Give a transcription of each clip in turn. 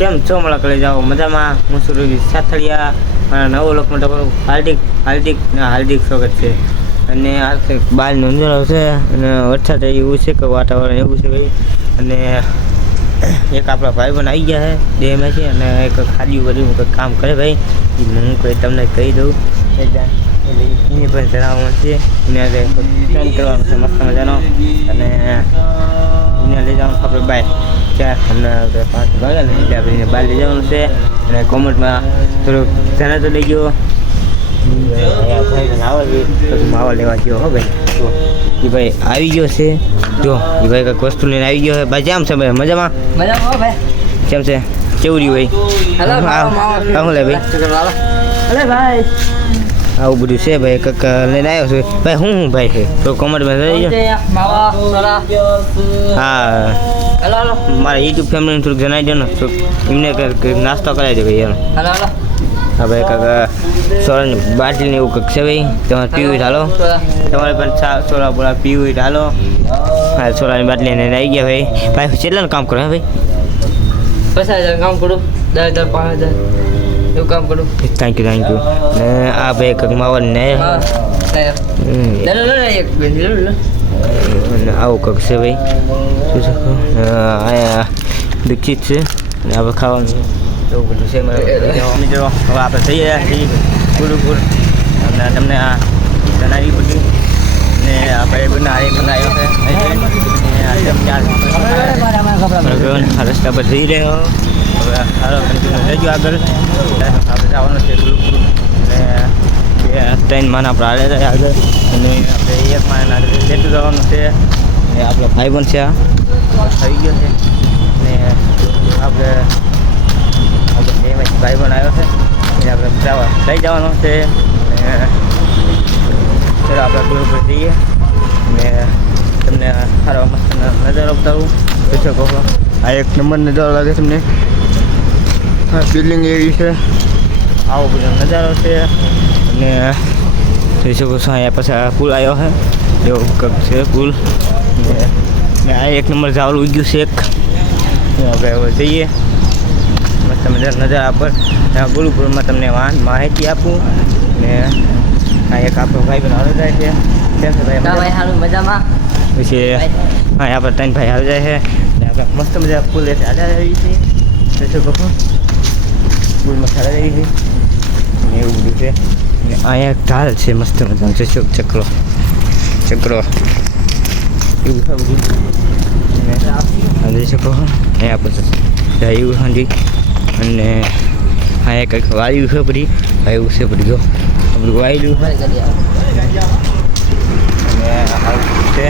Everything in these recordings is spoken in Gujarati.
કેમ છો મળા કરી જાઓ મજામાં? હું સુરવી સાથળિયા અને નવો લોક માટે હાર્દિક સ્વાગત છે. અને આ બાર નંદર આવશે અને વરસાદ એવું છે કે વાતાવરણ એવું છે ભાઈ. અને એક આપણા ભાઈ પણ આવી ગયા છે દેહમાં છે અને એક ખાલી કર્યું કંઈક કામ કરે ભાઈ. હું કંઈ તમને કહી દઉં એને પણ જણાવવાનું છે. એને ફોન કરવાનું છે મસ્ત મજાનો અને એને લઈ જવાનું આપણે બાય ત્યાં તમને 5 વાગ્યા ને એટલે આપણે બહાર લઈ જવાનું છે. અને કોમેન્ટમાં થોડુંક ધ્યાન તો લઈ ગયો માવા લેવા ગયો હો ભાઈ. તો એ ભાઈ આવી ગયો છે. જો એ ભાઈ કંઈક વસ્તુ લઈને આવી ગયો છે ભાઈ. કેમ છે ભાઈ? મજામાં ભાઈ? કેમ છે? કેવું રહ્યું ભાઈ? શું લે ભાઈ? ભાઈ આવું બધું છે ભાઈ. કંઈક લઈને આવ્યો છે ભાઈ. હું ભાઈ છે તો કોમેન્ટમાં લઈ હા મારા યુટ્યુબ ફેમિલીને થોડુંક જણાવી દો ને તો એમને કંઈક નાસ્તો કરાવી દે ભાઈ. હા ભાઈ કંઈક સોરાની બાટલીને એવું કંઈક છે ભાઈ. તમારે પીવું ચાલો, તમારે પણ સોરા બોલા પીવું ચાલો. હા સોરાની બાટલી ને આવી ગયા ભાઈ. ભાઈ કેટલાનું કામ કરો? હા ભાઈ 50,000 કામ કરું, 10,000 5,000 એવું કામ કરું. થેન્ક યુ ને આ ભાઈ કંઈક માવર ને આવું કંઈક છે ભાઈ. શું શકો અહીંયા દીક્ષિત છે અને આપણે ખાવાનું એવું બધું છે. મિત્રો હવે આપણે થઈ ગયા છીએ ગુરુપુર અને તમને આ જણાવી બધું ને આપણે બનાવ્યો છે રસ્તા પર જઈ રહ્યો. હવે સારો કન્ટિન્યુ આગળ આપણે જવાનું છે ગુરુપુર અને 2-3 માના આપણે હાલે જાય આગળ અને આપણે 1 માના લેતું જવાનું છે. અને આપણો ભાઈ પણ છે થઈ ગયો છે ને આપણે ભાઈ પણ આવ્યો છે એને આપણે લઈ જવાનો છે. ચાલો આપણે ગુરુ પર જઈએ ને તમને સારો મસ્ત નજારો બતાવું. જોઈ શકો આ એક નંબર નજારો લાગે તમને. હા બિલ્ડિંગ એવી છે, આવો બધો નજારો છે. અને જોઈ શકો છો અહીંયા પછી પુલ આવ્યો છે એવો કંઈક છે પુલ ને આ એક નંબર જાવલું ઉગ્યું છે એક. આપણે હવે જઈએ મસ્ત મજા નજારા પર ગુરુપુરમાં તમને માહિતી આપું. ને આ એક આપણો ભાઈ બન હાલ જાય છે. કેમ છે ભાઈ? સારું મજામાં. પછી હા આપણે 3 ભાઈ હાલ જાય છે ને આપણે મસ્ત મજા પુલ એટલે હાલ્યા આવી છે. જોઈ શકો છો પુલમાં હાલ્યા આવી છે ને એવું બધું છે. ને અહીંયા એક ઢાલ છે મસ્ત મજાનો ચક્રો એવું છે બધું. જોઈ શકો અહીંયા પછી એવું હાંજી અને અહીંયા કંઈક વાયુ છે બધી એવું છે બધું. જો બધું વાયુ અને આવું છે.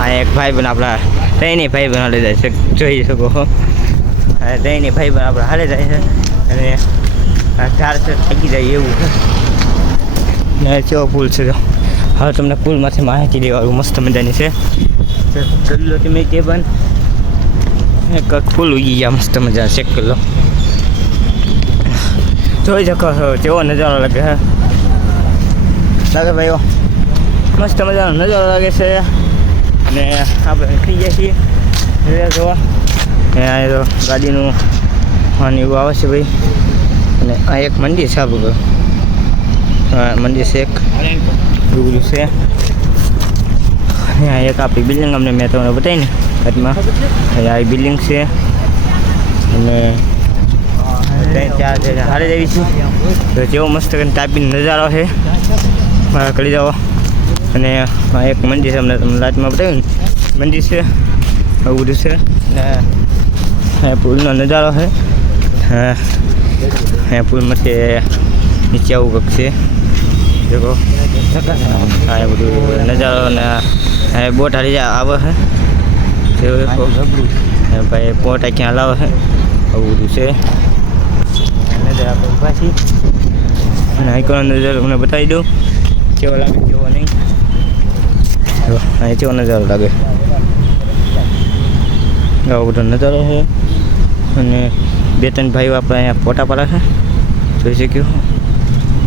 અહીંયા એક ભાઈ બન આપણા ત્રણેય ભાઈ બન હાલે જાય છે જોઈ શકો. ત્રણેય ભાઈ બન આપણા હાલે જાય છે અને ઢાળ છે થાકી જાય એવું છે ને કેવો પુલ છે. જો હવે તમને પુલમાંથી માહિતી દેવાનું મસ્ત મજાની છે. ગલ્લો તમે તે પણ એક પુલ ઉગી ગયા મસ્ત મજા ચેક કરી લો. જોઈ શકો છો કેવો નજારો લાગે છે. લાગે ભાઈઓ મસ્ત મજાનો નજારો લાગે છે. અને આપણે થઈ ગયા છીએ જોવા. અહીંયા તો ગાડીનું પાણી એવું આવે છે ભાઈ. અને આ એક મંદિર છે આપણું. હા મંદિર છે એક એવું છે. અહીંયા એક આપણી બિલ્ડિંગ અમને મેં તમને બતાવી ને ઘરમાં. અહીંયા આ બિલ્ડિંગ છે અને 3-4 હારે જ આવી છું. તો જેવો મસ્ત ટાઈપીનો નજારો છે કરી જાઓ. અને આ એક મંદિર છે અમને તમને લાઈટમાં બતાવ્યું ને મંદિર છે આવું બધું છે. ને પુલનો નજારો છે. હા પુલમાંથી નીચે આવું કંઈક છે દેખો. હા એ બધું નજારો અને બોટ હારી આવે છે ભાઈ. બોટ ક્યાં હલાવે છે આવું બધું છે. નજર આપણે ઊભા છીએ અને આઈકોનો નજર તમને બતાવી દઉં કેવો લાગે કેવો નહીં. અહીં કેવો નજારો લાગે આવો બધો નજારો છે. અને 2-3 ભાઈઓ આપણે અહીંયા ફોટા પાડે છે જોઈ શક્યો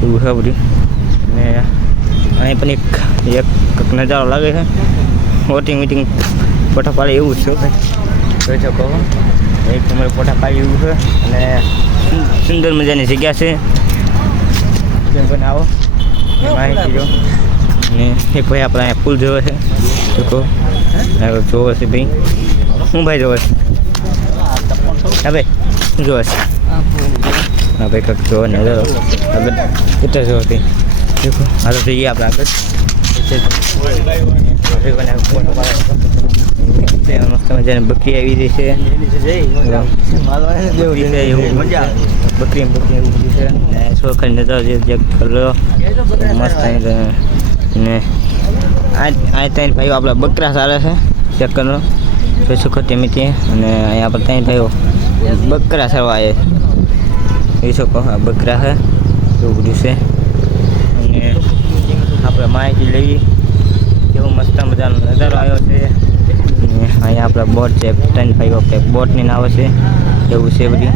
એવું છે બધું. અને અહીં પણ એક નજારો લાગે છે વોટિંગ ફોટા પાડે એવું જ છે ભાઈ જોઈ શકો. એક નંબર ફોટા પાડી એવું છે અને સુંદર મજાની જગ્યા છે કેમ પણ આવો માહિતી જો અને એક ભાઈ આપણે અહીંયા પુલ જોવે છે જોવો છે ભાઈ હું ભાઈ જોવે છે હા ભાઈ શું જોવે છે હા ભાઈ કંઈક જોવો ને આગળ કેટલા જોવો છે દેખો હાલો જઈએ આપણે આગળ મસ્ત મજાની બકરી આવી રહી છે બકરી બકરી એવું બધું છે ને સોખાની નજર જે કરો મસ્ત ને આ ત્રણ ભાઈઓ આપણા બકરા સારા છે ચેક કરો જોઈ શકો તેમ ત્યાં અને અહીંયા આપણે ત્રણ ભાઈઓ બકરા સારવા આવ્યા જોઈ શકો આ બકરા છે એવું બધું છે અને આપણે માહિતી લેવી કેવો મસ્ત મજાનો નજારો આવ્યો છે અને અહીંયા આપણા બોટ છે ત્રણ ભાઈઓ આપણે બોટની નાવ છે એવું છે બધી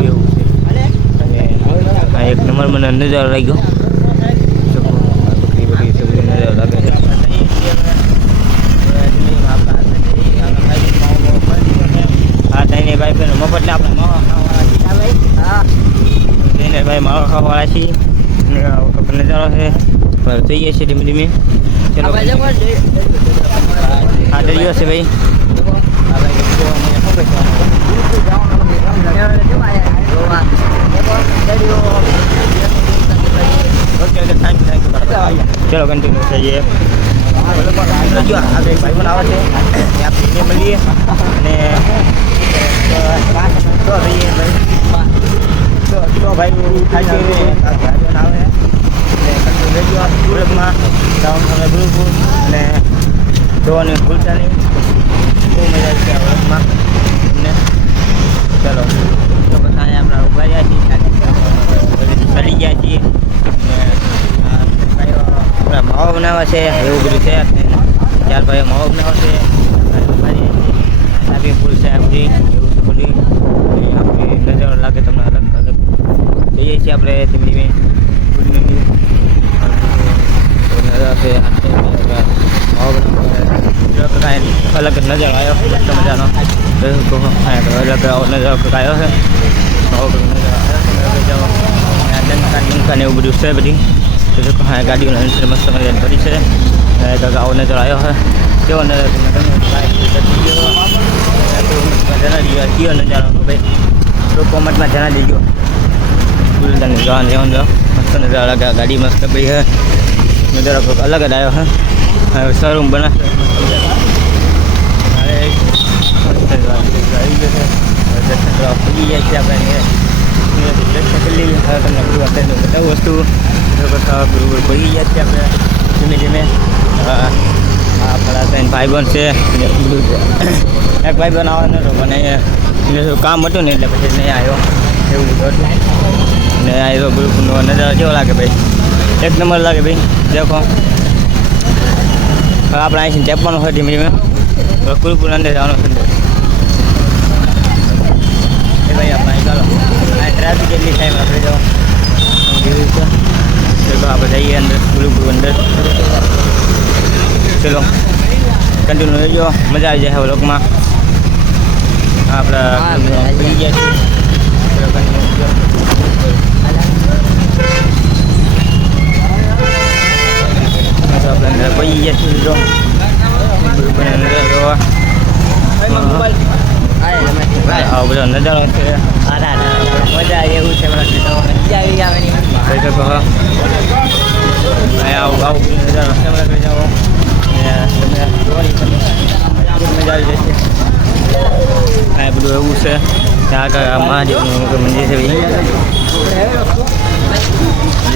એવું છે અને આ એક નંબર મને નજારો લાગ્યો બકરી બકરી છે બધી નજારો લાગે છે હા તઈને ભાઈ પેલો મફત આપણે તઈને ભાઈ માવો ખાવાવાળા છીએ નજારો છે જઈએ છીએ ધીમે ધીમે ચલો હા દરિયો છે ભાઈ ચલો કન્ટિન્યુ થઈએ આગળ ભાઈ પણ આવે છે આપણે મળીએ અને ભાઈ થાય છે આવે ગ્રુપમાં તમે ગ્રુપ અને જોવાની ભૂલતા નહીં બહુ મજા આવી છે વર્ગમાં અને ચલો તો બસ અહીંયા આપણા ઉભા રહ્યા છીએ ચડી ગયા છીએ અને આપણા માવો બનાવવા છે એવું બધું છે ચાર ભાઈઓ માવો બનાવવા છે ઉભા રહ્યા છીએ સાબી ફૂલ છે આ બધી એવું છે બધી આપણી નજર લાગે તમને અલગ અલગ જઈએ છીએ આપણે ધીમે ધીમે અલગ નજર આવ્યો મસ્ત મજાનો અલગ નજર આવ્યો છે ડંકા ને એવું બધું છે બધી ગાડીઓને મસ્ત મજાની ભરી છે આવો નજર આવ્યો છે કેવો નજર કયો નજારો ભાઈ કોમેન્ટમાં જણાવી દીધો જવાનું જવાનું જાઓ મસ્ત નજારો લાગે ગાડી મસ્ત ભાઈ છે નજારો અલગ જ આવ્યો હે શોરૂમ બનાવશે પૂજી જાય છે આપણે તમને બતાવું વસ્તુ બરોબર પડી ગયા છે આપણે ધીમે ધીમે આપણા ત્રણ ભાઈ બન છે એક ભાઈ બન આવવાનો હતો પણ એને કામ હતું ને એટલે પછી નહીં આવ્યો એવું બધું હતું ને આવ્યો ગ્રુપનો નજારો કેવો લાગે ભાઈ એક નંબર લાગે ભાઈ દેખો આપણે અહીંથી ટેપવાનું હોય ધીમે ધીમે ગ્રુપનો અંદર જવાનો છે એ ભાઈ આપણે ચાલો આ ટ્રાફિક એટલી ટાઈમ આપણે જાઓ તો આપણે જઈએ અંદર ગ્રુપ અંદર ચલો કન્ટિન્યુ રહેજો મજા આવી જાય હવે લોકમાં આપણે પડી ગયા છીએ આપણે અંદર પડી ગયા છીએ જો આવો બધો નજારો છે મજા આવે એવું છે મજા આવી જવાની આવું આવું નજારો કેમેરા કરી જાઓ તમને જોવાની મજા આવી જશે આ બધું એવું છે ત્યાં આગળ મહાદેવનું મંદિર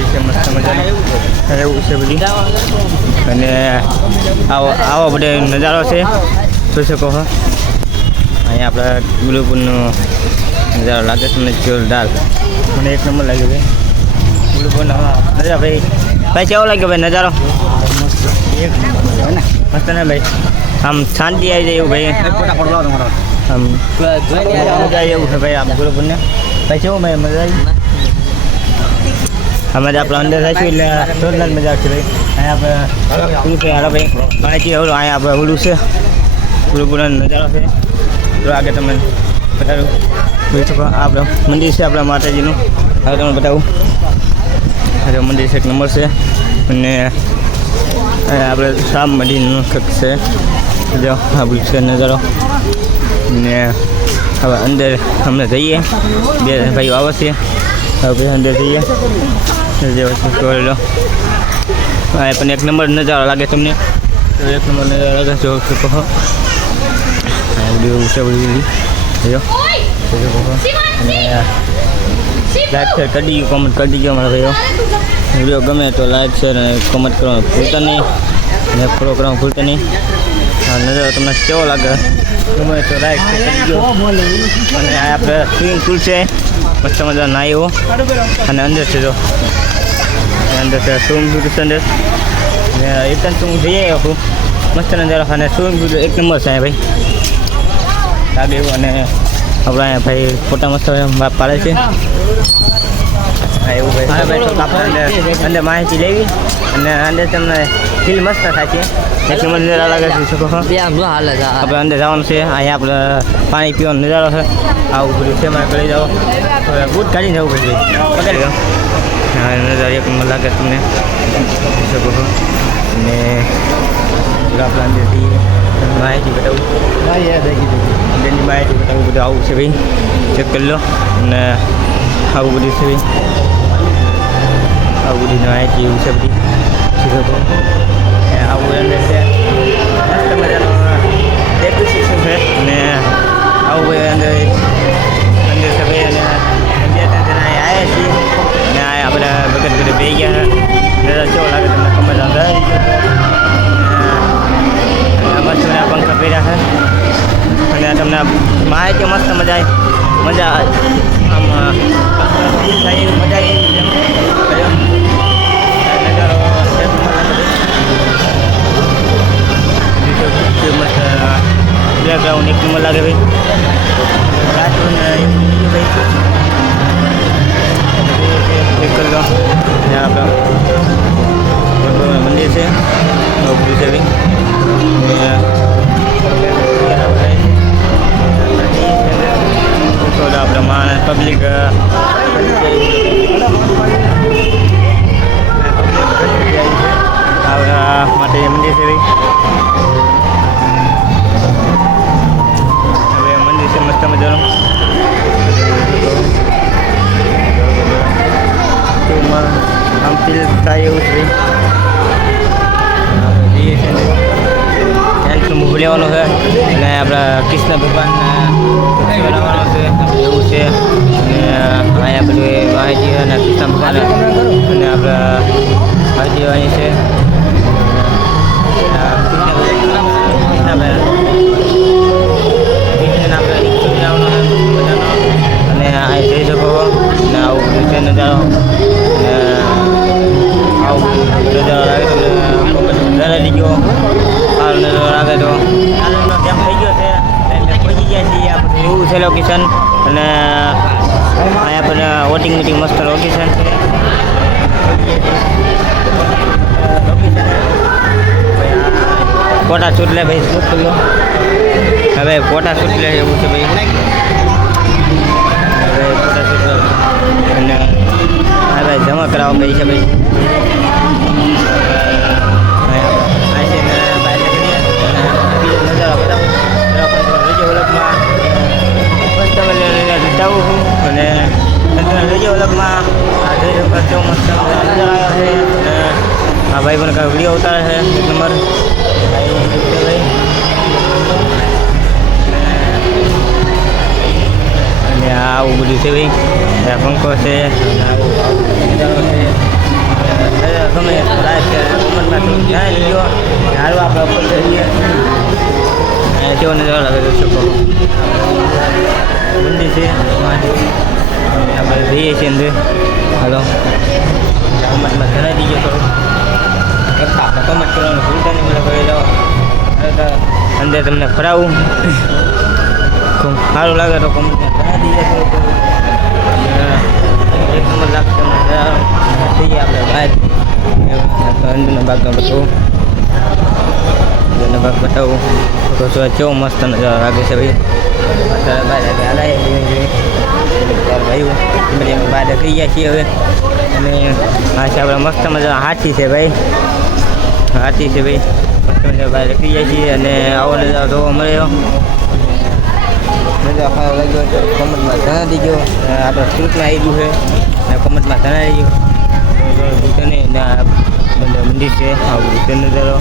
છે મસ્ત મજાનું એવું છે બધી અને આવો બધો નજારો છે જોઈ શકો છો અહીંયા આપણા ગુરુપુરનો નજારો લાગે છે મને જોરદાર મને એક નંબર લાગ્યો ભાઈ ગુરુપુરનો નજારો ભાઈ ભાઈ કેવો લાગ્યો ભાઈ નજારો મસ્ત ને ભાઈ આમ શાંતિ આવી જાય એવું ભાઈ આમ મજા આવે એવું છે ભાઈ આમ ગુરુપુરને ભાઈ કેવું ભાઈ મજા આવી અમે આપણે અંદર થઈશું એટલે જોરદાર મજા આવશે ભાઈ અહીંયા આપણે શું છે હાલો ભાઈ માહિતી એવું અહીંયા આપણે ઓલું છે ગુરુપુરનો નજારો છે તો આગળ તમે બતાવું જોઈ શકો આપણે મંદિર છે આપણા માતાજીનું હવે તમને બતાવું હવે મંદિર છે એક નંબર છે અને આપણે શામ મંદિરનું છે જો આપણું છે નજારો ને હવે અંદર અમને જઈએ બે ભાઈઓ આવશે હવે અંદર જઈએ જે વસ્તુ જોઈ લો હા પણ એક નંબર નજારો લાગે તમને એક નંબર નજારો લાગે જો શકો એવું છે બધું જો લાઈક શેર કરી દીજો કોમેન્ટ કરી દીજો મારા ભાઈઓ વિડીયો ગમે તો લાઈક શેર અને કોમેન્ટ કરવાનું ભૂલતા નહીં અને ફોલો કરવાનું ભૂલતા નહીં નજારો તમને કેવો લાગે ગમે તો લાઈક શેર કરી દીજો અને આ આપણે સ્વિમિંગ પુલ છે મસ્ત મજા નાહી એવો અને અંદર છે જો અંદર છે સ્વિમિંગ પુલ છે અંદર ને એકદમ તો હું જઈ આવ્યો છું મસ્ત નજારો અને સ્વિમિંગ પુલ એક નંબર છે ભાઈ લાગે એવું અને આપણે અહીંયા ભાઈ ફોટા મસ્ત પાડે છે હા એવું ભાઈ હા ભાઈ તો આપણે અંદર માહિતી લેવી અને અંદર તમને ફીલ મસ્ત થાય છે એક નંબર નજારો લાગે છે શકો આપણે અંદર જવાનું છે અહીંયા આપણે પાણી પીવાનો નજારો છે આવું બધું છે મારે કરી જાઓ બૂટ કાઢીને જવું પડશે પકડી જાઓ હા નજારો એક નંબર લાગે તમને શકો અને આપણે અંદરથી માહિતી બતાવું અંદરની માહિતી બતાવું બધું આવું છે ભાઈ ચેક કરી લો અને આવું બધું છે ભાઈ આવું બધી માહિતી એવું છે બધી આવું અંદર છે મસ્ત મજાનું ડેકોરેશન છે અને આવું ભાઈ અંદર છે ભાઈ અને બે ત્રણ જણા આવ્યા છીએ અને આપણે વખત બધે બે ગયા નજર કેવો લાગે તમને ખબર અંદર મસ્ત મને પંખા પહેર્યા છે અને તમને માહિતી મસ્ત મજા આમ થાય એવી મજા આવી મસ્ત બેકગ્રાઉન્ડ એક નંબર લાગે ભાઈ આપણા મંદિર છે બધું છે ભાઈ આપણે માણસ પબ્લિક માટે મંદિર છે ભાઈ હવે મંદિર છે મસ્ત મજાનું આમ ફીલ થાય એવું છે ભાઈ લેવાનો છે અને આપણા કૃષ્ણ ભગવાન બનાવવાનો છે એવું છે અને અહીંયા બધું માહિતી અને કૃષ્ણ ભગવાન અને આપણા માહિતી અહીં છે અને આ જઈ શકો અને આવું છે નજારો આવું નજારો લાગે તમને દીજો સારો નજારો લાગે તો જેમ થઈ ગયો છે એટલે પહોંચી ગયા છીએ આપણે એવું છે લોકેશન અને અહીંયા પણ વોટિંગ મીટિંગ મસ્ત લોકેશન છે ફોટા શૂટ લે ભાઈ શૂટ કરી લો હવે ફોટા શૂટ લે એવું છે ભાઈ હવે ફોટા શૂટ અને હા ભાઈ જમા કરાવો ભાઈ છે ભાઈ અને બીજી ઓલગમાં આ ભાઈ પણ કાંઈ વિડીયો ઉતારે છે એક નંબર અને આવું બધું છે ભાઈ પંખો છે ગમે હારું આપણે ઉપર જઈએ કેવો નજારો લાગે તો શકો મંદિર છે આપણે જઈએ છીએ અંદર હાલો કમેન્ટમાં જણાવી દીજો થોડું કમેન્ટ કરવાનું ભૂલતા નહીં મને કરી જાઓ અંદર તમને ફરાવું સારું લાગે તો કમેન્ટમાં જણાવી દીજો થોડું એક નંબર લાગશે જઈએ આપણે બહાર અંદરના ભાગમાં બતાવું અંદરના ભાગ બતાવું તો કેવો મસ્ત નજારો લાગે છે ભાઈ અત્યારે બહાર હલાય ત્યારે ભાઈ બહાર થઈ ગયા છીએ હવે અને આ છે આપણે મસ્ત મજા હાથી છે ભાઈ હાથી છે ભાઈ મસ્ત મજા બહાર થઈ ગયા છીએ અને આવો નજારો જોવા મળ્યો મજા સારો લાગ્યો તો કમેન્ટમાં જણાવી દીજો આપણે સુરતમાં આવી ગયું છે કમેન્ટમાં જણાવી દીજો બુદ્ધને મંદિર છે આ બુદ્ધ નજારો